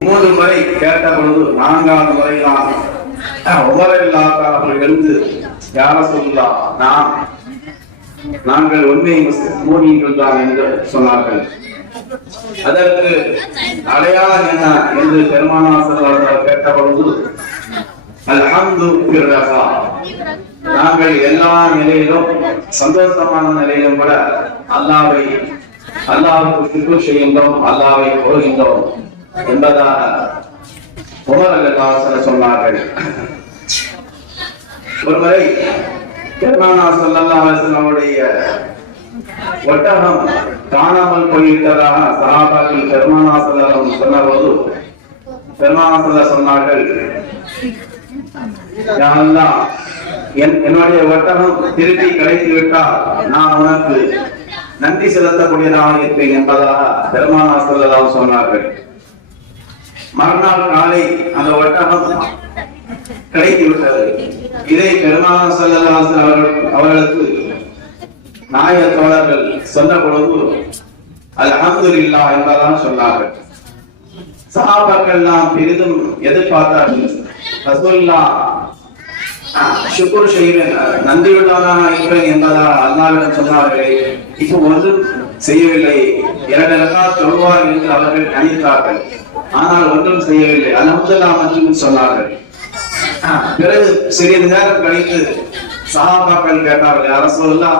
மூன்று முறை கேட்ட பொழுது நான்காவது முறை நான் உமரில்லாத அவர்கள் எழுந்து யார சொல்லலாம் நான் நாங்கள் உண்மை மூடிகள் தான் என்று சொன்னார்கள். அதற்கு அடையாளம் என்ன என்று பெருமானாசர் கேட்ட பொழுது அல்ஹம்து நாங்கள் எல்லா நிலையிலும் சந்தோஷமான நிலையிலும் கூட அல்லாவை அல்லாவுக்கு திருப்பு செய்கின்றோம் அல்லாவை போகின்றோம் என்பதாக உமர் சொன்னார்கள். ஒருமுறை பெருமானா சல்லல்லா அவர்களுடைய ஒட்டகம் காணாமல் போய்விட்டதாக சகாபாக்கள் பெருமானா சல்லம் சொன்னபோது பெருமானா சொல்ல சொன்னார்கள் என்- என்னுடைய ஒட்டகம் திருப்பி கிடைத்து விட்டால் நான் உனக்கு நன்றி செலுத்தக்கூடியதாக இருப்பேன் என்பதாக பெருமானா சொல்லலாம் சொன்னார்கள். மறுநாள் காலை அந்த ஒட்டகம் கிடைத்து விட்டது. இதை பெருமானா அவர்கள் அவர்களுக்கு நாய தோழர்கள் சொன்ன பொழுது இல்லா என்பதான் சொன்னார்கள். சகாபாக்கள் நாம் பெரிதும் எதிர்பார்த்தார்கள். ரசூல்லா சுக்குர் செய்வேன் நன்றியுள்ளவனாக இருப்பேன் என்பதால் அல்லாவிடம் சொன்னார்களே. இப்போ ஒன்றும் செய்யவில்லை. இரண்டு ரகாத் சொல்வார் என்று அவர்கள் நினைத்தார்கள் ஆனால் ஒன்றும் செய்யவில்லை. அலமதுல்லா மற்றும் சொன்னார்கள். பிறகு சிறிது நேரம் கழித்து சகாபாக்கள் கேட்டார்கள் அரசுல்லா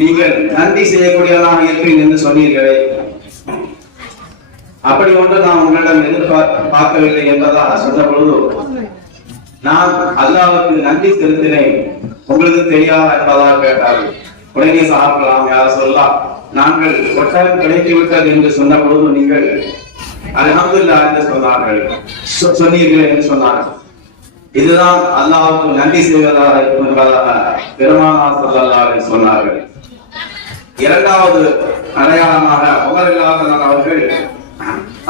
நீங்கள் நன்றி செய்யக்கூடியதாக இருப்பேன் என்று சொன்னீர்களே. அப்படி ஒன்று நான் உங்களிடம் எதிர்பார்க்கவில்லை என்பதா சொன்ன பொழுது நான் அல்லாவுக்கு நன்றி செலுத்தினேன். உங்களுக்கு தெரியாதா என்பதாக கேட்டார்கள். உடனே சாப்பிடலாம் யார் சொல்லலாம். நாங்கள் ஒட்டகம் கிடைத்துவிட்டது என்று சொன்ன பொழுது நீங்கள் அலமதுல்லா என்று சொன்னார்கள். சொன்னீர்கள் என்று சொன்னார்கள். இதுதான் அல்லாவுக்கு நன்றி செய்வதாக இருக்கும் என்பதாக பெருமானா ஸல்லல்லாஹு சொன்னார்கள். இரண்டாவது அடையாளமாக உமர் இல்லாதனர் அவர்கள்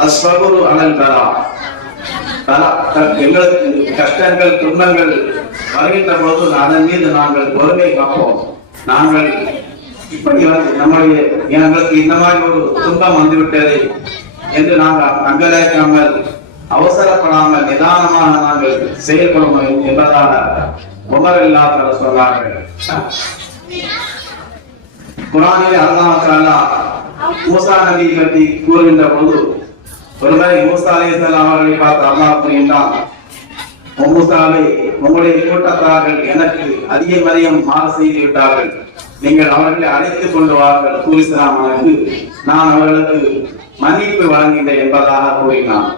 அஸ்வகுரு அனல் தரா தலா எங்களுக்கு கஷ்டங்கள் துன்பங்கள் வருகின்ற பொழுது அதன் மீது நாங்கள் பொறுமை காப்போம். நாங்கள் இப்படி நம்முடைய எங்களுக்கு இந்த மாதிரி ஒரு துன்பம் வந்துவிட்டது என்று நாங்கள் அங்கலாய்க்காமல் அவசரப்படாமல் நிதானமாக நாங்கள் செயல்படும் என்பதாக உமர் இல்லாத சொன்னார்கள். குரானிலே அல்லாஹாலா மூசா நபி பற்றி கூறுகின்ற போது ஒருமுறை மூசா அலி அவர்களை பார்த்து அல்லாஹ் கூறுகின்றான் "ஓ உங்களுடைய கூட்டத்தார்கள் எனக்கு அதிகம் அதிகம் மாறு செய்து விட்டார்கள். நீங்கள் அவர்களை அழைத்துக் கொண்டு வாருங்கள் கூறிசலாமனுக்கு நான் அவர்களுக்கு மன்னிப்பு வழங்கினேன் என்பதாக கூறினான்.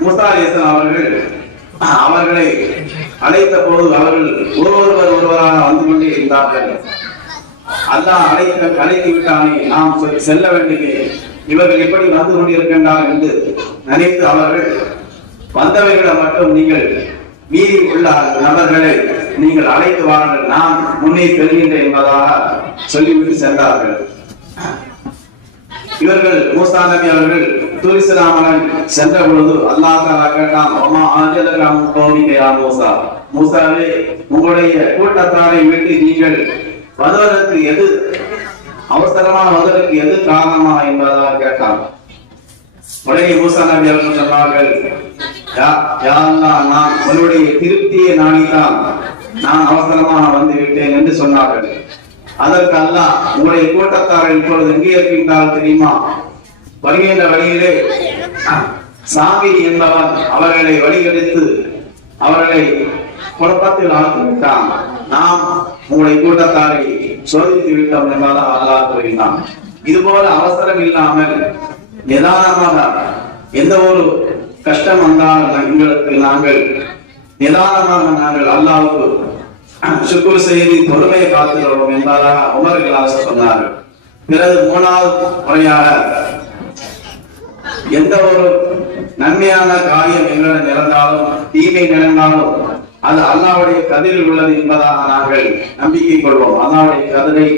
மூசா அலைஹிஸ்ஸலாம் அவர்கள் அவர்களை அழைத்த போது அவர்கள் ஒருவர் ஒருவராக வந்து கொண்டே இருந்தார்கள். அல்லாஹ் அழைத்த அழைத்து விட்டானே நாம் செல்ல வேண்டுமே. இவர்கள் எப்படி வந்து கொண்டிருக்கின்றார் என்று நினைத்து அவர்கள் வந்தவர்களை மட்டும் நீங்கள் மீறி உள்ள நபர்களை நீங்கள் அழைத்து வாருங்கள். நான் முன்னே செல்கின்றேன் என்பதாக சொல்லிவிட்டு சென்றார்கள். இவர்கள் மூசா நபி அவர்கள் தூரிசலாமலன் சென்ற பொழுது அல்லாஹ் தாலா கேட்டான் அம்மா ஆஜலகம் கோமிக்கையா மூசா? மூசாவே உங்களுடைய கூட்டத்தாரை விட்டு நீங்கள் வருவதற்கு எது அவசரமாக வருவதற்கு எது காரணமா? என்பதாக கேட்டான். உடனே மூசா நபி அவர்கள் சொன்னார்கள் நான் உன்னுடைய திருப்தியை நாடித்தான். நான் அவசரமாக வந்து விட்டேன் என்று சொன்னார்கள். அதற்கு அல்ல உங்களுடைய கூட்டத்தாரர் இப்பொழுது எங்கே இருக்கின்றால் தெரியுமா? வருகின்ற வழியிலே சாமி என்பவன் அவர்களை வழிகெடுத்து அவர்களை குழப்பத்தில் ஆக்கிவிட்டான் நாம் உங்களுடைய கூட்டத்தாரை சோதித்து விட்டோம் என்பதாக அல்லாஹ் கூறினான். இதுபோல அவசரம் இல்லாமல் நிதானமாக எந்த ஒரு கஷ்டம் வந்தால் எங்களுக்கு நாங்கள் நிதானமாக நாங்கள் அல்லாவுக்கு சுக்குர் செய்து பொறுமையை காத்துகிறோம் என்பதாக உமர்களாக சொன்னார்கள். பிறகு மூணாவது முறையாக எந்த ஒரு நன்மையான காரியம் எங்களிடம் நடந்தாலும் தீமை நடந்தாலும் அது அல்லாவுடைய கதிரில் உள்ளது என்பதாக நாங்கள் நம்பிக்கை கொள்வோம். அல்லாவுடைய கதிரை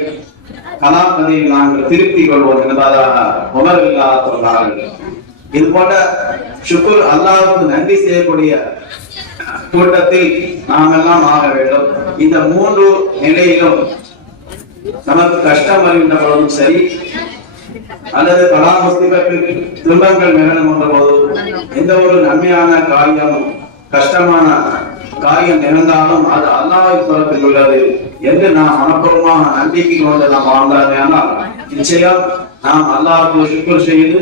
கலா நாங்கள் திருப்பிக் கொள்வோம் என்பதாக உமர்களா சொன்னார்கள். இது போல சுக்குர் அல்லாவுக்கு நன்றி செய்யக்கூடிய கூட்டத்தில் நாம் எல்லாம் ஆக வேண்டும். இந்த மூன்று நிலையிலும் நமக்கு கஷ்டம் வருகின்ற பொழுதும் சரி அல்லது பலா துன்பங்கள் நிகழும் என்ற போது எந்த ஒரு நன்மையான காரியம் கஷ்டமான காரியம் நிகழ்ந்தாலும் அது அல்லாவை புறத்தில் உள்ளது என்று நாம் மனப்பூர்வமாக நம்பிக்கை கொண்டு நாம் வாழ்ந்தாரே நிச்சயம் நாம் அல்லாவுக்கு சுக்குர் செய்து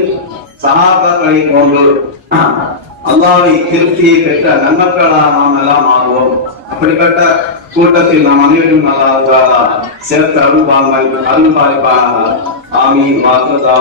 சகாபாக்களை போன்று அல்லாவை திருப்தியை பெற்ற நன்மக்களாக நாம் எல்லாம் ஆகுவோம். அப்படிப்பட்ட கூட்டத்தில் நாம் அனைவரும் நல்லா சேர்த்து அருள் வாங்க அருள் பாலிப்பாக ஆமீன் வாக்குதா